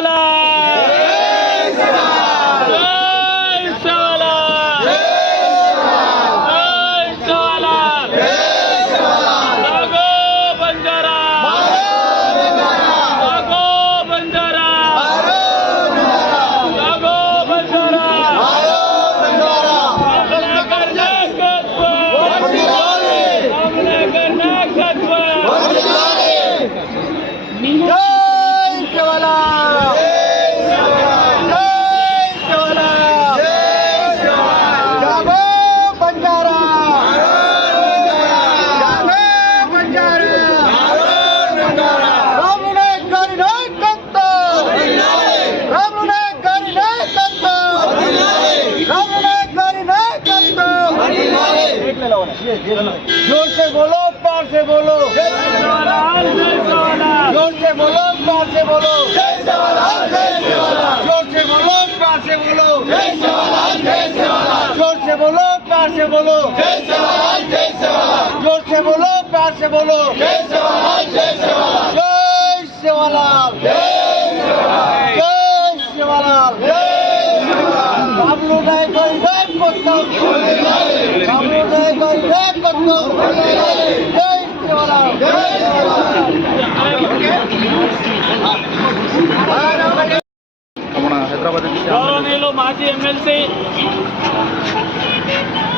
జై जोर से बोलो पार से बोलो जोर से बोलो पार से बोलो जोर से बोलो पार से बोलो जोर से बोलो पार से बोलो जोर से बोलो पार से बोलो जय शिवलाल जय शिवलाल बाबलू नाय कोई గౌరవనీయులు మాజీ ఎమ్మెల్సీ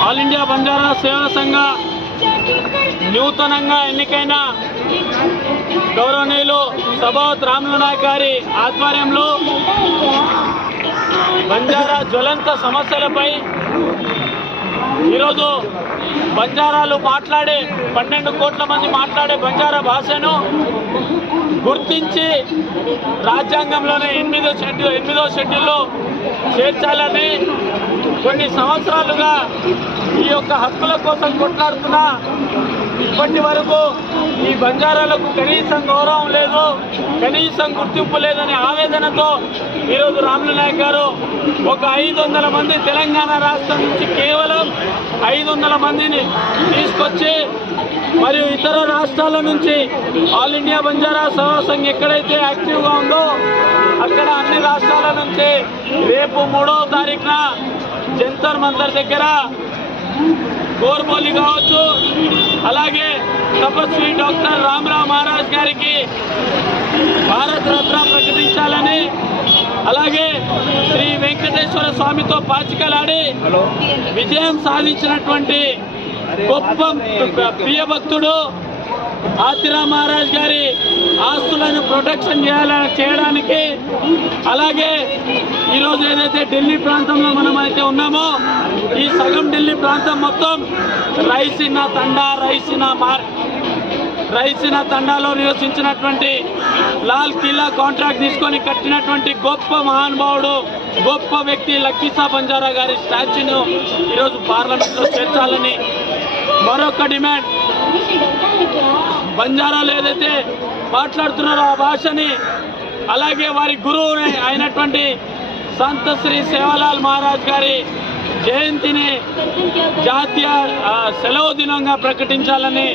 ఆల్ ఇండియా బంజారా సేవా సంఘ నూతనంగా ఎన్నికైన గౌరవనీయులు సభావత్ రాములు నాయక్ గారి ఆధ్వర్యంలో బంజారా జ్వలంత సమస్యలపై ఈరోజు బంజారాలు మాట్లాడే పన్నెండు కోట్ల మంది మాట్లాడే బంజారా భాషను గుర్తించి రాజ్యాంగంలోనే ఎనిమిదో షెడ్యూల్ ఎనిమిదో షెడ్యూల్లో చేర్చాలని కొన్ని సంవత్సరాలుగా ఈ యొక్క హక్కుల కోసం కొట్లాడుతున్న ఇప్పటి వరకు ఈ బంజారాలకు కనీసం గౌరవం లేదు కనీసం గుర్తింపు లేదనే ఆవేదనతో ఈరోజు రాములు నాయక్ గారు ఒక ఐదు వందల మంది తెలంగాణ రాష్ట్రం నుంచి కేవలం ఐదు వందల మందిని తీసుకొచ్చి మరియు ఇతర రాష్ట్రాల నుంచి ఆల్ ఇండియా బంజారా సభా ఎక్కడైతే యాక్టివ్గా ఉందో అక్కడ అన్ని రాష్ట్రాల నుంచి రేపు మూడవ తారీఖున జంతర్ మంతర్ దగ్గర కోర్బోలి కావచ్చు అలాగే తపస్వి డాక్టర్ రామరావు మహారాజ్ గారికి భారత రత్న ప్రకటించాలని అలాగే శ్రీ వెంకటేశ్వర స్వామితో పాచికలాడి విజయం సాధించినటువంటి గొప్ప ప్రియ భక్తుడు ఆతిరా మహారాజ్ గారి ఆస్తులను ప్రొటెక్షన్ చేయాలని చేయడానికి. అలాగే ఈరోజు ఏదైతే ఢిల్లీ ప్రాంతంలో మనం అయితే ఉన్నామో ఈ సగం ఢిల్లీ ప్రాంతం మొత్తం రైసినా తండా రైసినా మార్ రైసినా తండాలో నివసించినటువంటి లాల్ కిలా కాంట్రాక్ట్ తీసుకొని కట్టినటువంటి గొప్ప మహానుభావుడు గొప్ప వ్యక్తి లక్కీసా బంజారా గారి స్టాచ్యూను ఈరోజు పార్లమెంట్లో చేర్చాలని మరొక డిమాండ్. బంజారాలు ఏదైతే మాట్లాడుతున్నారో ఆ భాషని అలాగే వారి గురువు అయినటువంటి సంత శ్రీ సేవలాల్ మహారాజ్ గారి జయంతిని జాతీయ సెలవు దినంగా ప్రకటించాలని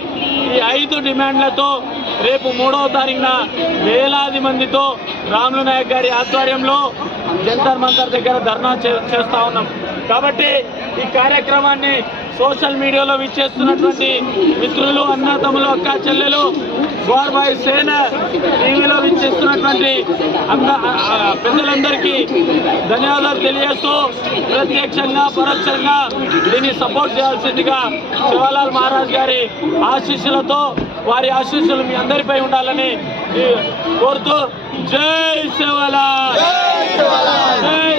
ఈ ఐదు డిమాండ్లతో రేపు మూడవ తారీఖున వేలాది మందితో రాములు నాయక్ గారి ఆధ్వర్యంలో జంతర్ మంతర్ దగ్గర ధర్నా చే- చేస్తా ఉన్నాం. కాబట్టి ఈ కార్యక్రమాన్ని సోషల్ మీడియాలో విచ్చేస్తున్నటువంటి మిత్రులు అన్నతమ్ములు అక్క చెల్లెలు గోర్బాయ్ సేన టీవీలో విచ్చేస్తున్నటువంటి ఆ పెద్దలందరికీ ధన్యవాదాలు తెలియజేస్తూ ప్రత్యక్షంగా పరోక్షంగా దీన్ని సపోర్ట్ చేయాల్సిందిగా శివలాల్ మహారాజ్ గారి ఆశీస్సులతో వారి ఆశీస్సులు మీ అందరిపై ఉండాలని కోరుతూ జై శివలాల్! జై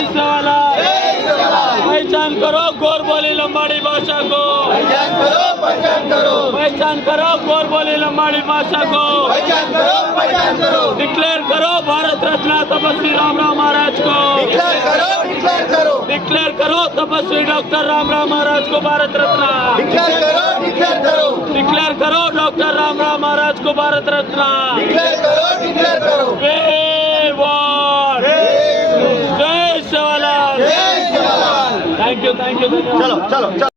लंबाड़ी भाषा को। पहचान करो पहचान करो। पहचान करो गोर बोली लंबाड़ी भाषा को। पहचान करो पहचान करो। डिक्लेयर करो भारत रत्न तपस्वी राम राम महाराज को। डिक्लेयर करो तपस्वी डॉक्टर राम राम महाराज को भारत रत्न। डिक्लेयर करो डिक्लेयर करो। डिक्लेयर करो डॉक्टर राम राम महाराज को भारत रत्न। वे वार থ্যাংক ইউ থ্যাংক ইউ চলো চলো চলো।